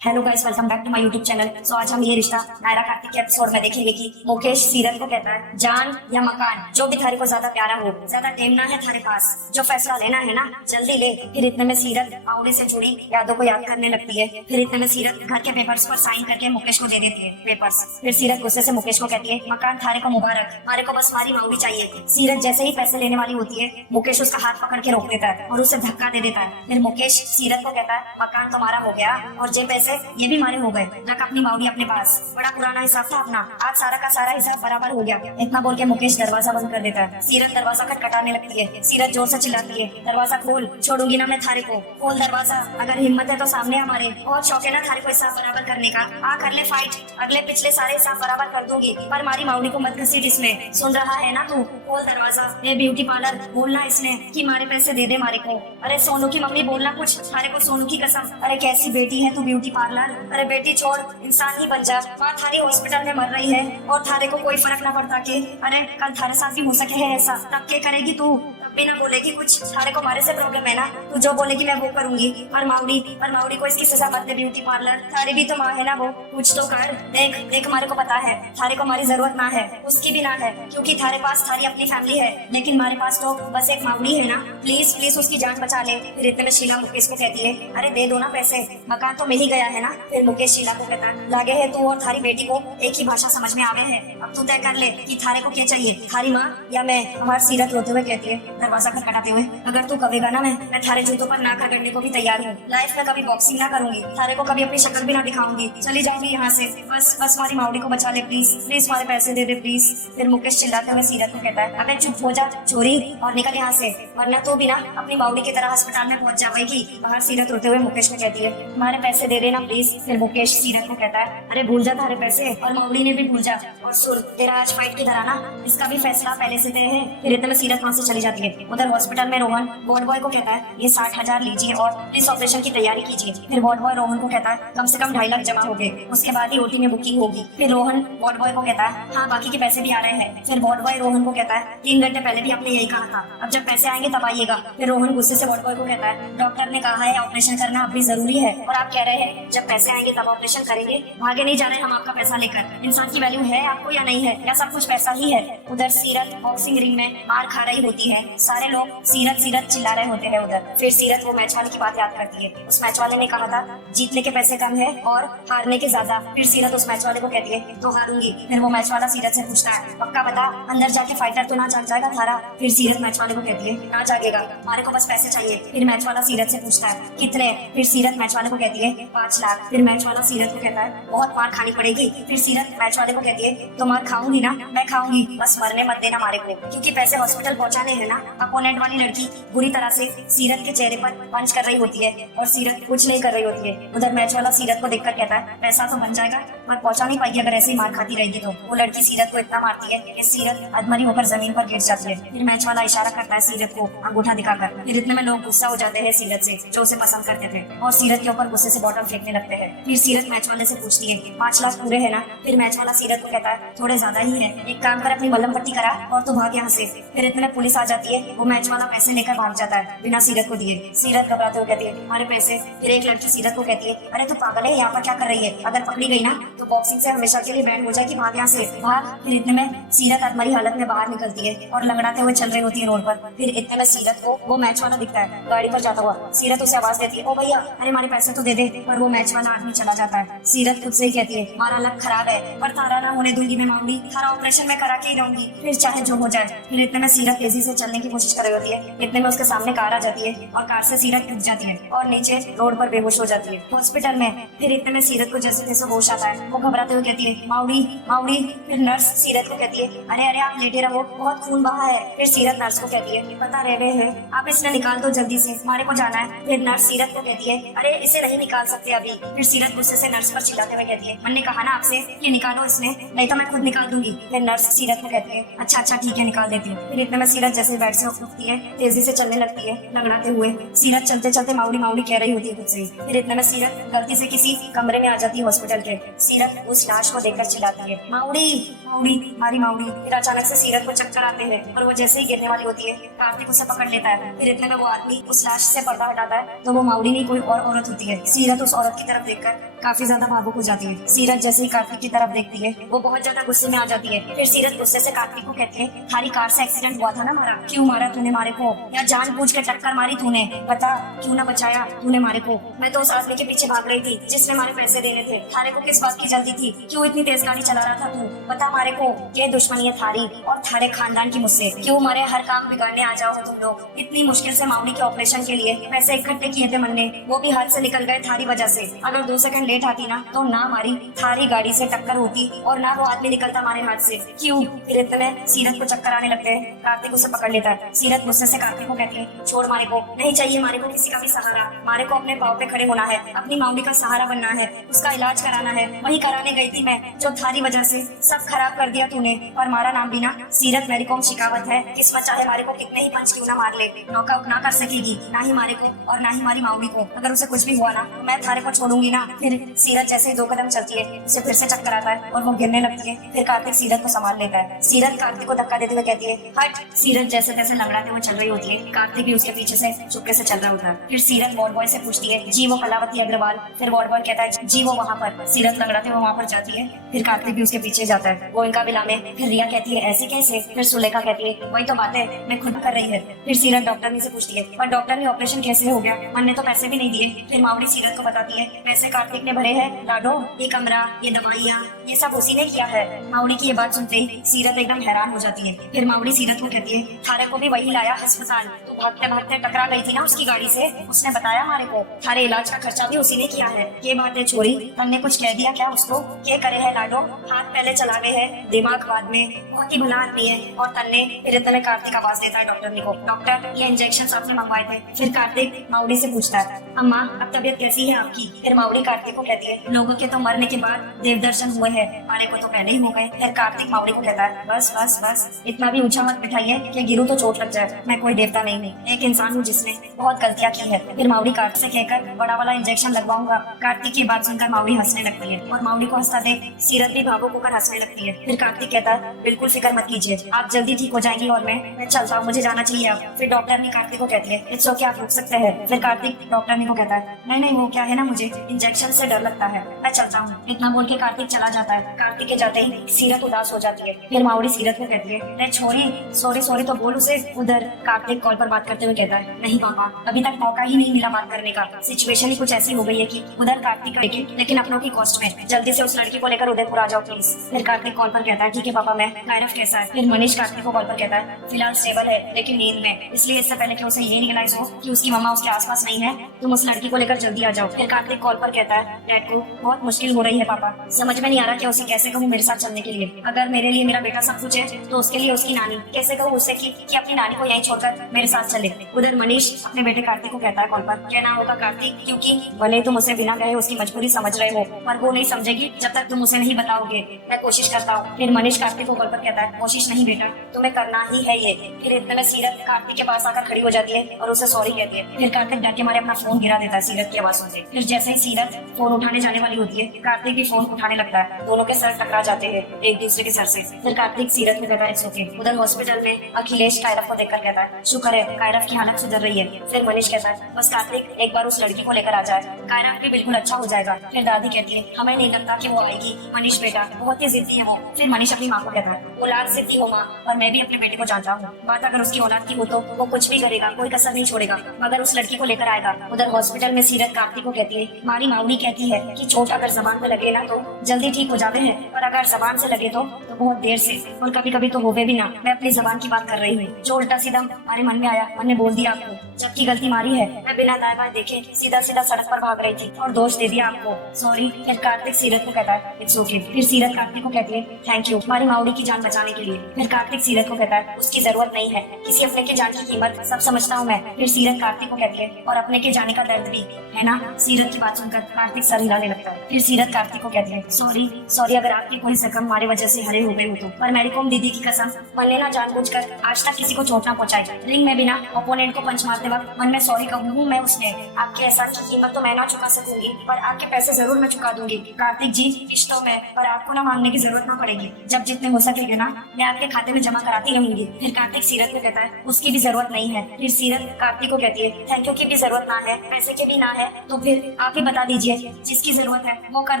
Hello guys, welcome back to my YouTube channel. So आज हम ये रिश्ता नायरा कार्तिक के एपिसोड में देखेंगे कि मुकेश सीरत को कहता है जान या मकान, जो भी थारे को ज्यादा प्यारा हो, ज्यादा टाइम ना है थारे पास, जो फैसला लेना है ना जल्दी ले। फिर इतने में सीरत पावड़े से जुड़ी यादों को याद करने लगती है। फिर इतने में सीरत घर के पेपर्स पर साइन करके मुकेश को दे देती है पेपर्स। फिर सीरत गुस्से से मुकेश को कहती है मकान थारे को मुबारक, हमारे को बस हमारी माउड़ी चाहिए। सीरत जैसे ही पैसे लेने वाली होती है मुकेश उसका हाथ पकड़ के रोक देता है और उसे धक्का दे देता है। फिर मुकेश सीरत को कहता है मकान तुम्हारा हो गया और जे पैसे ये भी हमारे हो गए, रख अपनी माउड़ी अपने पास, बड़ा पुराना हिसाब था अपना, आज सारा का सारा हिसाब बराबर हो गया। इतना बोल के मुकेश दरवाजा बंद कर देता है। सीरत दरवाजा खटखटाने लगती है। सीरत जोर से चिल्लाती है दरवाजा खोल, छोड़ूंगी ना मैं थारे को, खोल दरवाजा, अगर हिम्मत है तो सामने हमारे, बहुत शौक है ना थारे को हिसाब बराबर करने का, आ कर ले फाइट, अगले पिछले सारे हिसाब बराबर कर दूंगी, पर हमारी माउड़ी को मत घसीट इसमें, सुन रहा है ना तू, खोल दरवाजा। ये ब्यूटी पार्लर बोलना इसने कि मारे पैसे दे दे मारे को, अरे सोनू की मम्मी बोलना कुछ, थारे को सोनू की कसम, अरे कैसी बेटी है तू ब्यूटी पार्लर, अरे बेटी छोड़ इंसान ही बन जा, माँ थारी हॉस्पिटल में मर रही है और थारे को कोई फर्क ना पड़ता के, अरे कल थारे साथ भी हो सके है ऐसा, तब क्या करेगी तू, बिना बोलेगी कुछ, थारे को मारे से प्रॉब्लम है ना, तू जो बोलेगी मैं वो करूंगी, और माउडी को इसकी सजा मत दे ब्यूटी पार्लर, थारी भी तो माँ है ना वो, कुछ तो कर, देख देख हमारे को पता है थारे को हमारी जरूरत ना है, उसकी भी ना है, क्योंकि थारे पास थारी अपनी फैमिली है, लेकिन हमारे पास तो बस एक माउडी है ना, प्लीज प्लीज उसकी जान बचा ले। फिर इतने में शीला मुकेश को कहती है अरे दे दो ना पैसे, मकान तो मिल ही गया है ना। फिर मुकेश शीला को कहता है लागे है तू और थारी बेटी को एक ही भाषा समझ में आवे है, अब तू तय कर ले कि थारे को क्या चाहिए, थारी माँ या मैं। हमारी सीरत रोते हुए कहती है दरवाजा खटखटाते हुए, अगर तू कहेगा ना मैं थारे जूतों पर ना कर करने को भी तैयार हूँ, लाइफ में कभी बॉक्सिंग ना करूंगी, थारे को कभी अपनी शक्ल भी ना दिखाऊंगी, चली जाऊंगी यहाँ से, बस बस हमारी माउडी को बचा ले प्लीज, प्लीज हमारे पैसे दे दे प्लीज। फिर मुकेश चिल्लाते हुए सीरत को कहता है अबे चुप हो जा चोरी और निकल यहाँ से, वरना तू भी ना अपनी माउडी की तरह अस्पताल में पहुंच जाएगी। बाहर सीरत रोते हुए मुकेश को कहती है हमारे पैसे दे देना प्लीज। फिर मुकेश सीरत को कहता है अरे भूल जा थारे पैसे, और माउडी ने भी भूल जा, और सुन तेरा आज फाइट की धरा ना, इसका भी फैसला पहले से तय है। फिर इतने में सीरत वहाँ से चली जाती है। उधर हॉस्पिटल में रोहन वार्ड बॉय को कहता है ये 60,000 लीजिए और इस ऑपरेशन की तैयारी कीजिए। फिर वार्ड बॉय रोहन को कहता है कम से कम 2.5 लाख जमा हो गए, उसके बाद ही ओटी में बुकिंग होगी। फिर रोहन वार्ड बॉय को कहता है हाँ बाकी के पैसे भी आ रहे हैं। फिर वार्ड बॉय रोहन को कहता है 3 घंटे पहले भी आपने यही कहा था, अब जब पैसे आएंगे तब आइएगा। फिर रोहन गुस्से से वार्ड बॉय को कहता है डॉक्टर ने कहा है ऑपरेशन करना अब भी जरूरी है, और आप कह रहे हैं जब पैसे आएंगे तब ऑपरेशन करेंगे, भागे नहीं जा रहे हम आपका पैसा लेकर। इंसान की वैल्यू है आपको या नहीं है, या सब कुछ पैसा ही है। उधर सीरत बॉक्सिंग रिंग में मार खा रही होती है, सारे लोग सीरत सीरत चिल्ला रहे होते हैं उधर। फिर सीरत वो मैच वाले की बात याद करती है, उस मैच वाले ने कहा था जीतने के पैसे कम है और हारने के ज्यादा। फिर सीरत उस मैच वाले को कहती है तो हारूंगी। फिर वो मैच वाला सीरत से पूछता है पक्का बता, अंदर जाके फाइटर तो ना जाग जाएगा थारा। फिर सीरत मैच वाले को कहती है ना जागेगा, हमारे को बस पैसे चाहिए। फिर मैच वाला सीरत से पूछता है कितने। फिर सीरत मैच वाले को कहती है 5 लाख। फिर मैच वाला सीरत को कहता है बहुत मार खानी पड़ेगी। फिर सीरत मैच वाले को कहती है तो मार खाऊंगी ना, मैं खाऊंगी, बस मरने मत देना हमारे को, क्योंकि पैसे हॉस्पिटल पहुंचाने हैं ना। अपोनेंट वाली लड़की बुरी तरह से सीरत के चेहरे पर पंच कर रही होती है और सीरत कुछ नहीं कर रही होती है। उधर मैच वाला सीरत को देखकर कहता है पैसा तो बन जाएगा पर पहुंचा नहीं पाएगी अगर ऐसे ही मार खाती रहेगी तो। वो लड़की सीरत को इतना मारती है कि सीरत अधमरी होकर जमीन पर गिर जाती है। फिर मैच वाला इशारा करता है सीरत को अंगूठा दिखाकर। फिर इतने में लोग गुस्सा हो जाते हैं सीरत से जो उसे पसंद करते थे, और सीरत के ऊपर गुस्से से बॉटल फेंकने लगते हैं। फिर सीरत मैच वाले से पूछती है 5 लाख पूरे है ना। फिर मैच वाला सीरत को कहता है थोड़े ज्यादा ही है, एक काम कर अपनी मलहम पट्टी करा और तू भाग यहाँ से। फिर इतने में पुलिस आ जाती है, वो मैच वाला पैसे लेकर भाग जाता है बिना सीरत को दिए। सीरत घबराते हुए कहती है हमारे पैसे। फिर एक लड़की सीरत को कहती है अरे तू पागल है, यहाँ पर क्या कर रही है, अगर पकड़ी गई ना तो बॉक्सिंग से हमेशा के लिए बैन हो जाएगी, भाग यहाँ से भाग। फिर इतने में सीरत अधमरी हालत में बाहर निकलती है और लंगड़ाते हुए चल रही होती है रोड पर। फिर इतने में सीरत को वो मैच वाला दिखता है गाड़ी पर जाता हुआ। सीरत उसे आवाज देती है ओ भैया अरे हमारे पैसे तो दे दे, पर वो मैच वाला आदमी चला जाता है। सीरत खुद से ही कहती है हमारा लक खराब है, पर तारा ना होने दूंगी मैं माउडी, थारा ऑपरेशन में करा के ही रहूंगी, फिर चाहे जो हो जाए। फिर इतने में सीरत तेजी से चलने की कोशिश कर रही होती है। इतने में उसके सामने कार आ जाती है और कार से सीरत गिर जाती है और नीचे रोड पर बेहोश हो जाती है हॉस्पिटल में। फिर इतने में सीरत को जैसे तैसे होश आता है, वो घबराते हुए कहती है माउडी माउडी। फिर नर्स सीरत को कहती है अरे अरे आप लेटे रहो, बहुत खून बहा है। फिर सीरत नर्स को कहती है पता रह रहे हैं, आप इसे निकाल दो जल्दी से, हमारे को जाना है। फिर नर्स सीरत को कहती है अरे इसे नहीं निकाल सकते अभी। फिर सीरत गुस्से से नर्स पर चिल्लाते हुए कहती है मैंने कहा ना आपसे कि निकालो इसने, नहीं तो मैं खुद निकाल दूंगी। फिर नर्स सीरत को कहती है अच्छा अच्छा ठीक है निकाल देती हूँ। फिर इतने में सीरत जैसे बेड से उठती है, तेजी से चलने लगती है लंगड़ाते हुए। सीरत चलते चलते माउडी माउडी कह रही होती है खुद से। फिर इतने में सीरत गलती से किसी कमरे में आ जाती है हॉस्पिटल के। सीरत उस लाश को देखकर चिल्लाती है माउडी माउडी हमारी माउडी। फिर अचानक से सीरत को चक्कर आते हैं और वो जैसे ही गिरने वाली होती है कार्तिक उसे पकड़ लेता है। फिर इतने में वो आदमी उस लाश से पर्दा हटाता है तो वो माउडी नहीं कोई और औरत होती है। सीरत उस औरत की तरफ देखकर काफी ज्यादा भावुक हो जाती है। सीरत जैसे ही कार्तिक की तरफ देखती है वो बहुत ज्यादा गुस्से में आ जाती है। फिर सीरत गुस्से से कार्तिक को कहती है, थारी कार से एक्सीडेंट हुआ था ना हमारा, क्यों मारा तूने मारे को, या जानबूझ के टक्कर मारी तूने, बता क्यों ना बचाया तूने मारे को। मैं तो उस आदमी के पीछे भाग रही थी जिसने हमारे पैसे देने थे, थारे को किस बात की जल्दी थी, क्यों इतनी तेज गाड़ी चला रहा था तू, बता मारे को। ये दुश्मनी है थारी और थारे खानदान की मुझसे, क्यों मारे हर काम बिगाड़ने आ जाओ तुम लोग। इतनी मुश्किल से मामूली के ऑपरेशन के लिए पैसे इकट्ठे किए थे मन ने, वो भी हाथ से निकल गए थारी वजह से। अगर 2 सेकंड लेट आती ना तो ना मारी थारी गाड़ी से टक्कर होती और ना वो आदमी निकलता हमारे हाथ से। क्यों? फिर इतने सीरत को चक्कर आने लगते हैं। कार्तिक उसे पकड़ लेता है। सीरत गुस्से से कार्तिक को कहती है, छोड़ मारे को, नहीं चाहिए मारे को किसी का भी सहारा, मारे को अपने पाँव पे खड़े होना है, अपनी मामूली का सहारा बनना है, उसका इलाज कराना है। वही कराने गई थी मैं जो थारी वजह से सब खराब कर दिया तूने, पर मारा नाम भी ना। सीरत मेरी कौन शिकावत है, किस्मत चाहे मारे को कितने ही पंच क्यों ना मार ले, नॉकआउट ना कर सकेगी ना ही मारे को और ना ही हमारी मामूली को। अगर उसे कुछ भी हुआ ना तो मैं थारे को छोड़ूंगी ना। फिर सीरत जैसे ही 2 कदम चलती है उसे फिर से चक्कर आता है और वो गिरने लगती है। फिर कार्तिक सीरत को संभाल लेता है। सीरत कार्तिक को धक्का देते हुए कहती है, हट। सीरत जैसे तैसे लंगड़ाते हुए चल रही होती है। कार्तिक भी उसके पीछे से चुपके से चल रहा होता है। फिर सीरत वार्ड बॉय से पूछती है, जी वो कलावती अग्रवाल। फिर वार्ड बॉय कहता है, जी वो वहाँ पर। सीरत लंगड़ाते हुए वहाँ पर जाती है। फिर कार्तिक भी उसके पीछे जाता है। वो इनका बिला में। फिर रिया कहती है, ऐसे कैसे? फिर सुलेखा कहती है, वही तो बात है, मैं खुद कर रही है। फिर सीरत डॉक्टरनी से पूछती है, पर डॉक्टरनी ऑपरेशन कैसे हो गया, मन ने तो पैसे भी नहीं दिए। फिर मावड़ी सीरत को बताती है, पैसे कार्तिक ने भरे हैं लाडो, ये कमरा, ये दवाइयाँ, ये सब उसी ने किया है। मावड़ी की ये बात सुनते ही सीरत एकदम हैरान हो जाती है। फिर मावड़ी सीरत को कहती है, थारे को भी वही लाया अस्पताल, तो भागते भागते टकरा गई थी ना उसकी गाड़ी से, उसने बताया हमारे को, थारे इलाज का खर्चा भी उसी ने किया है। ये बातें छोड़ी, तुमने कुछ कह दिया क्या उसको? ये करे है लाडो, हाथ पहले चलावे है, दिमाग बाद में, बहुत ही भला आदमी है। और तन्ने फिर इतने कार्तिक आवाज देता है डॉक्टर को, डॉक्टर ये इंजेक्शन आपने मंगवाए थे। फिर कार्तिक मावड़ी से पूछता है, अम्मा अब तबीयत कैसी है आपकी? फिर मावड़ी कार्तिक को कहती है, लोगों के तो मरने के बाद देव दर्शन हुए हैं, हमारे को तो पहले ही हो गए। फिर कार्तिक मावड़ी को कहता है, बस बस बस, इतना भी ऊंचा मत बिठाइए कि गिरूं तो चोट लग जाए। मैं कोई देवता नहीं, एक इंसान हूँ जिसने बहुत गलतियाँ की है। फिर मावड़ी कार्तिक से कहकर बड़ा वाला इंजेक्शन लगवाऊंगा। कार्तिक की बात सुनकर मावड़ी हंसने लगती है और मावड़ी को हंसता देख सीरत भी भावुक होकर हंसने लगती है। फिर कार्तिक कहता है, बिल्कुल फिक्र मत कीजिए, आप जल्दी ठीक हो जाएंगी और मैं चलता हूँ, मुझे जाना चाहिए अब। फिर डॉक्टर ने कार्तिक को कहती है, इट्स ओके, आप रुक सकते हैं। फिर कार्तिक डॉक्टर ने को कहता है, नहीं नहीं वो क्या है ना, मुझे इंजेक्शन से डर लगता है, मैं चलता हूँ। इतना बोल के कार्तिक चला जाता है। कार्तिक के जाते ही सीरत उदास हो जाती है। फिर मावड़ी सीरत को कहती है, नहीं छोड़ी, सॉरी सॉरी तो बोल उसे। उधर कार्तिक कॉल पर बात करते हुए कहता है, नहीं पापा अभी तक मौका ही नहीं मिला बात करने का, सिचुएशन ही कुछ ऐसी हो गई है कि उधर कार्तिक लेकिन अपनों की कॉस्ट में, जल्दी से उस लड़की को लेकर उदयपुर आ जाओ प्लीज। फिर कार्तिक कॉल पर कहता है, ठीक है पापा मैं। कायरफ कैसा है? फिर मनीष कार्तिक को कॉल पर कहता है, फिलहाल स्टेबल है लेकिन नींद में, इसलिए इससे पहले कि उसे ये रियलाइज हो कि उसकी मम्मा उसके आसपास नहीं है, तुम उस लड़की को लेकर जल्दी आ जाओ। फिर कार्तिक कॉल पर कहता है, डैड को बहुत मुश्किल हो रही है पापा, समझ में नहीं आ रहा कि उसे कैसे कहूँ मेरे साथ चलने के लिए। अगर मेरे लिए मेरा बेटा सब कुछ है तो उसके लिए उसकी नानी, कैसे कहूँ उससे कि अपनी नानी को यहीं छोड़कर मेरे साथ चले। उधर मनीष अपने बेटे कार्तिक को कहता है कॉल पर, कहना होगा कार्तिक, क्योंकि भले तुम उसे बिना कहे उसकी मजबूरी समझ रहे हो, पर वो नहीं समझेगी जब तक तुम उसे नहीं बताओगे। मैं कोशिश करता हूँ। फिर मनीष कार्तिक को कॉल पर कहता है, कोशिश नहीं बेटा, तुम्हें करना ही है ये। फिर इतने में सीरत कार्तिक के पास आकर खड़ी हो जाती है और उसे सॉरी कहती है। फिर कार्तिक डर के मारे अपना फोन गिरा देता है सीरत की आवाज सुनते। फिर जैसे ही सीरत फोन उठाने जाने वाली होती है, कार्तिक भी फोन उठाने लगता है। दोनों के सर टकरा जाते हैं एक दूसरे के सर से। फिर कार्तिक सीरत को कहता है, इट्स ओके। उधर हॉस्पिटल में अखिलेश कायरफ को देखकर कहता है, शुक्र है कायरफ की हालत सुधर रही है। फिर मनीष कहता है, बस कार्तिक एक बार उस लड़की को लेकर आ जाए, कायरफ भी बिल्कुल अच्छा हो जाएगा। फिर दादी कहती है, हमें नहीं लगता कि वो आएगी, मनीष बेटा बहुत ही जिद्दी है वो। फिर मनीष अपनी माँ को कहता है, औलाद जिद्दी हो माँ, और मैं भी अपने बेटे को जानता हूँ, बात अगर उसकी औलाद की हो तो वो कुछ भी करेगा, कोई कसर नहीं छोड़ेगा, मगर उस लड़की को लेकर आएगा। उधर हॉस्पिटल में सीरत कार्तिक को कहती है, हमारी मावड़ी कहती है कि चोट अगर जबान पे लगे ना तो जल्दी ठीक हो जाते हैं, पर अगर जबान से लगे तो बहुत देर से, और कभी कभी तो होवे भी ना। मैं अपनी जबान की बात कर रही हूँ, जो उल्टा सीधा हमारे मन में आया मैंने बोल दिया आपको, जबकि गलती मारी है। मैं बिना दाएं बाएं देखे सीधा सीधा सड़क पर भाग रही थी और दोष दे दिया आपको, सॉरी। फिर कार्तिक सीरत को कहता है, इट्स ओके। फिर सीरत कार्तिक को कहती है, थैंक यू हमारी मावड़ी की जान बचाने के लिए। फिर कार्तिक सीरत को कहता है, उसकी जरूरत नहीं है, किसी अपने की जान की कीमत सब समझता हूँ मैं। फिर सीरत कार्तिक को कहती है, और अपने के जाने का दर्द भी है ना। सीरत की बात सुनकर कार्तिक सर हिलाने लगता है। फिर सीरत कार्तिक को कहती है, सॉरी सॉरी अगर आपकी कोई जख्म हमारे वजह से हरे हो गए हो तो। पर मेरी कोम दीदी की कसम, मैंने ना जानबूझकर आज तक किसी को चोट ना पहुंचाई। रिंग में भी ना ओपोनेंट को पंच मारते वक्त मन में सॉरी कहूँ हूँ मैं उसने। आपके एहसान की कीमत तो मैं ना चुका सकूंगी, पर आपके पैसे जरूर मैं चुका दूंगी कार्तिक जी, रिश्तों में। पर आपको ना मांगने की जरूरत ना पड़ेगी, जब जितने हो सकेगा ना मैं आपके खाते में जमा कराती रहूंगी। फिर कार्तिक सीरत को कहता है उसकी भी जरूरत नहीं है। फिर सीरत कार्तिक को कहती है थैंक यू की भी जरूरत ना है, पैसे की भी ना है, तो फिर आप ही बता दीजिए, जिसकी जरूरत है वो कर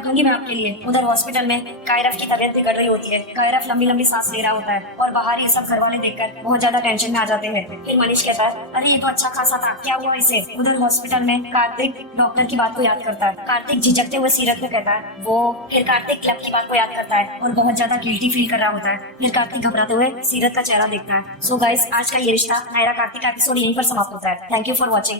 दूंगी मैं आपके लिए। उधर हॉस्पिटल में कायरफ की तबीयत बिगड़ रही होती है। कायरफ लंबी लंबी सांस ले रहा होता है और बाहर ये सब घर वाले देखकर बहुत ज्यादा टेंशन में आ जाते हैं। फिर मनीष कहता है अरे ये तो अच्छा खासा था, क्या हुआ इसे। उधर हॉस्पिटल में कार्तिक डॉक्टर की बात को याद करता है। कार्तिक झिझकते हुए सीरत को कहता है वो। फिर कार्तिक क्लब की बात को याद करता है और बहुत ज्यादा गिल्टी फील कर रहा होता है। फिर कार्तिक घबराते हुए सीरत का चेहरा देखता है। सो गाइस, आज का ये रिश्ता नायरा कार्तिक का एपिसोड यहीं पर समाप्त होता है। Thank you for watching.